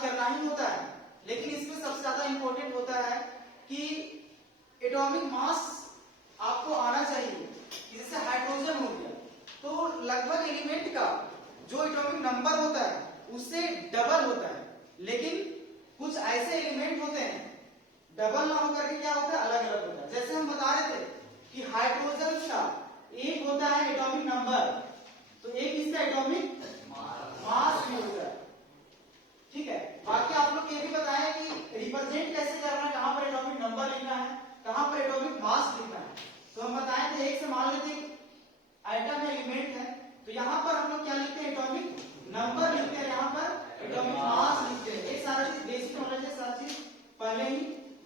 बात करना ही होता है, लेकिन इसमें सबसे ज्यादा इंपॉर्टेंट होता है कि एटॉमिक मास आपको आना चाहिए। जैसे हाइड्रोजन हो गया तो लगभग एलिमेंट का जो एटॉमिक नंबर होता है उससे डबल होता है, लेकिन कुछ ऐसे एलिमेंट होते हैं डबल ना होकर के क्या होता है, अलग अलग होता है। जैसे हम बता रहे थे कि हाइड्रोजन का एक होता है एटॉमिक नंबर, तो एक इसका एटॉमिक मास भी होता है, ठीक है। बाकी आप लोग ये भी बताया कि रिप्रेजेंट कैसे करना है, कहां पर एटॉमिक नंबर लिखना है, कहां पर एटॉमिक मास लिखना है। तो हम बताए थे एक से मान लेते आइटम एलिमेंट है, तो यहाँ पर हम लोग क्या लिखते हैं, एटॉमिक नंबर लिखते हैं, यहाँ पर एटॉमिक मास लिखते हैं। एक सारा चीज बेसिक नॉलेज है, सारा चीज पहले ही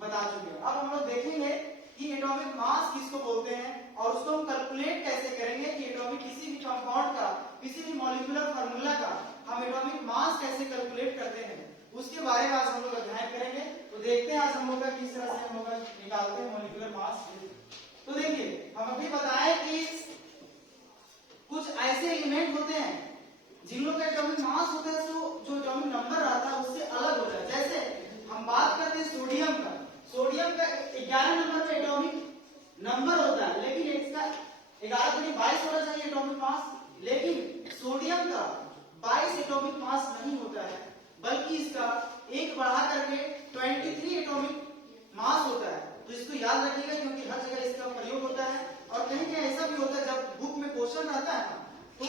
बता चुके हैं। अब हम लोग देखेंगे कि एटॉमिक मास किसको बोलते हैं और उसको हम कैलकुलेट कैसे करेंगे कि एटॉमिक किसी भी कंपाउंड का, किसी भी मॉलिक्यूलर फार्मूला का हम एटॉमिक मास कैसे कैलकुलेट करते हैं, उसके बारे में आज हम लोग अध्ययन करेंगे। तो देखते हैं आज हम लोग किस तरह से हम लोग निकालते हैं मॉलिक्यूलर मास। तो देखिए हम अभी बताए कि कुछ ऐसे एलिमेंट होते हैं जिन लोग का एटॉमिक मास होता है तो जो एटॉमिक नंबर रहता है उससे अलग होता है। जैसे हम बात करते हैं सोडियम का, सोडियम का 11 नंबर पे एटॉमिक नंबर होता है, लेकिन इसका 11 दूनी 22 होना चाहिए एटॉमिक मास, लेकिन सोडियम का 22 एटॉमिक मास नहीं होता है, बल्कि इसका एक बढ़ा करके 23 एटॉमिक मास होता है। तो इसको याद रखिएगा क्योंकि हर जगह इसका प्रयोग होता है। और कहीं कहीं ऐसा भी होता है जब बुक में क्वेश्चन रहता है ना, तो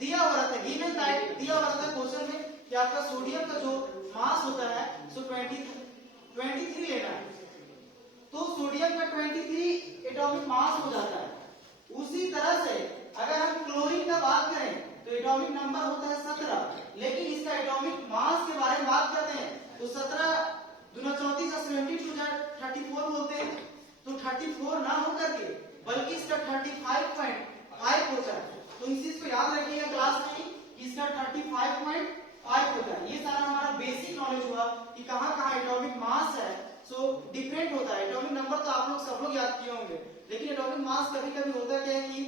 दिया हुआ रहता है, गिवन राइट दिया हुआ रहता है क्वेश्चन में कि आपका सोडियम का जो मास होता है सो 23 लेना है, तो सोडियम का 23 एटॉमिक मास हो जाता है। उसी तरह से अगर हम क्लोरीन का बात करें तो एटॉमिक नंबर होता है 17, लेकिन इसका एटॉमिक मास के बारे में बात करते हैं तो 17 दूना 34 और 34 बोलते हैं। तो 34 ना होकर के बल्कि इसका 35.5 होता है। तो इस चीज को याद रखिएगा क्लास में कि इसका 35.5 होता है। ये सारा हमारा बेसिक नॉलेज हुआ कि कहां कहां एटॉमिक मास है सो डिफरेंट होता है। एटॉमिक नंबर तो आप लोग सब लोग याद किए होंगे, लेकिन एटॉमिक मास कभी कभी होता क्या है कि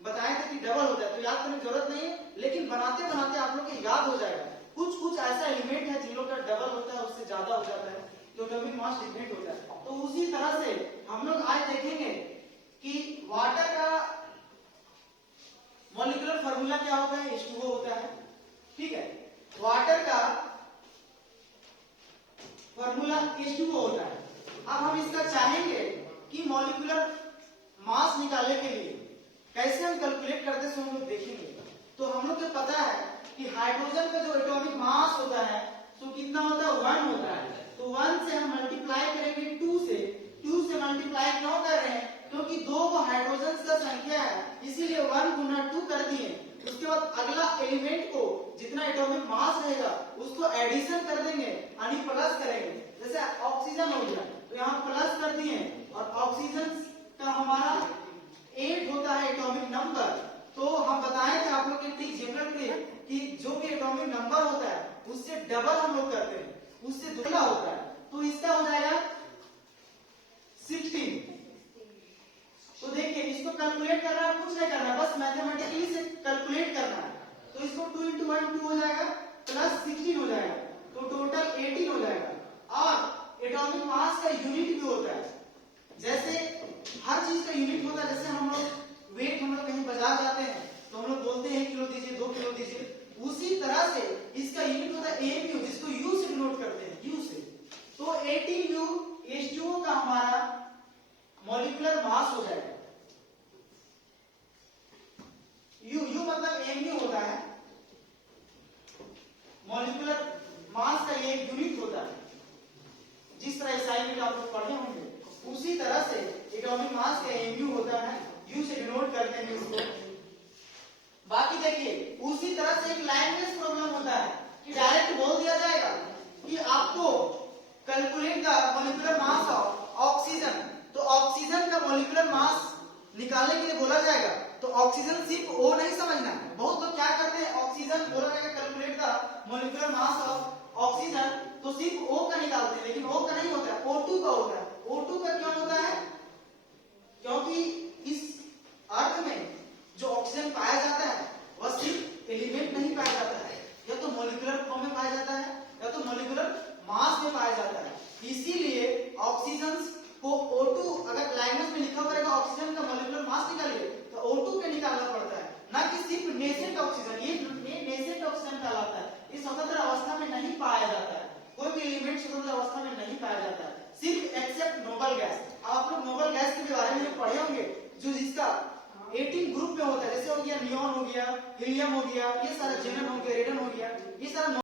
बताया था कि डबल होता है, तो याद करने की जरूरत नहीं है, लेकिन बनाते बनाते आप लोग को याद हो जाएगा। कुछ कुछ ऐसा एलिमेंट है जिन लोग का डबल होता है, उससे ज्यादा हो जाता है, तो एटॉमिक मास डिफरेंट होता है। तो उसी तरह से हम लोग आज देखेंगे कि वाटर का मॉलिक्यूलर फार्मूला क्या होता है, H2O होता है, ठीक है। वाटर का फार्मूला H2O होता है। अब हम इसका चाहेंगे कि मॉलिक्यूलर मास निकालने के लिए कैसे हम कैलकुलेट करते हैं, हम लोग देखेंगे। तो हम लोग को पता है कि हाइड्रोजन का जो एटॉमिक मास होता है तो कितना होता है, 1 होता है। तो 1 से हम मल्टीप्लाई करेंगे 2 से। 2 से मल्टीप्लाई क्यों कर रहे हैं, क्योंकि दो हाइड्रोजन का संख्या है, इसीलिए 1 गुना 2 कर दिए। उसके बाद अगला एलिमेंट को जितना एटॉमिक मास रहेगा उसको एडिशन कर देंगे, यानी प्लस करेंगे। जैसे ऑक्सीजन हो गया तो यहाँ प्लस कर दिए, और ऑक्सीजन का हमारा 8 होता है एटॉमिक नंबर। तो हम बताए थे आप लोग के ठीक जनरल पे कि जो भी एटॉमिक नंबर होता है उससे डबल हम लोग करते हैं, उससे दुगना होता है। तो इसका हो जाएगा 16। तो देखिए इसको कैलकुलेट करना है, कुछ नहीं करना, बस मैथमेटिकली से कैलकुलेट करना है। तो इसको 2 × 1 2 हो जाएगा, प्लस 16 हो जाएगा, तो टोटल 18 हो जाएगा। और एटॉमिक मास का यूनिट भी होता है, जैसे हर चीज का यूनिट होता है। जैसे हम लोग वेट, हम लोग कहीं बाजार जाते हैं तो हम लोग बोलते हैं किलो दीजिए, 2 किलो दीजिए, उसी तरह से इसका यूनिट होता है AMU, जिसको U से डिनोट करते हैं, U से। तो 18U H2O का हमारा मॉलिक्यूलर मास हो जाएगा। U मतलब AMU होता है, मॉलिक्यूलर मास का ये यूनिट होता है। जिस तरह SI यूनिट आप लोग पढ़े होंगे उसी तरह से एटॉमिक मास का AMU होता है, U से डिनोट करते हैं इसको। बाकी देखिए उसी तरह से एक लैंग्वेज प्रॉब्लम होता है कि डायरेक्ट बोल दिया जाएगा कि आपको calculate the molecular mass of oxygen, तो ऑक्सीजन का मॉलिक्यूलर मास निकालने के लिए बोला जाएगा। तो ऑक्सीजन सिर्फ O नहीं समझना है। बहुत लोग क्या करते हैं, ऑक्सीजन बोला जाएगा calculate the molecular mass of oxygen, तो सिर्फ O का निकालते हैं, लेकिन O का नहीं होता है, O2 का होता है। O2 का क्यों होता है, क्योंकि इस अर्थ में जो ऑक्सीजन पाया जाता है वह सिर्फ एलिमेंट नहीं पाया जाता है, या तो मॉलिक्यूलर फॉर्म में पाया जाता है या तो इसीलिए ऑक्सीजन को O2 अगर लैंग्वेज में लिखा हुआ रहेगा ऑक्सीजन का मॉलिक्यूलर मास निकालिए तो O2 के निकालना पड़ता है, ना कि सिर्फ नेसेंट ऑक्सीजन। ये नेसेंट ऑक्सीजन कहलाता है, ये स्वतंत्र अवस्था में नहीं पाया जाता है, कोई भी एलिमेंट स्वतंत्र अवस्था में नहीं पाया जाता है, सिर्फ एक्सेप्ट नोबल गैस। आप लोग नोबल गैस के बारे में पढ़े होंगे, जो जिसका 18 ग्रुप में होता है, जैसे हो गया नियॉन हो गया, हीलियम हो गया, ये सारा जेनन हो गया, रेडन हो गया, ये सारा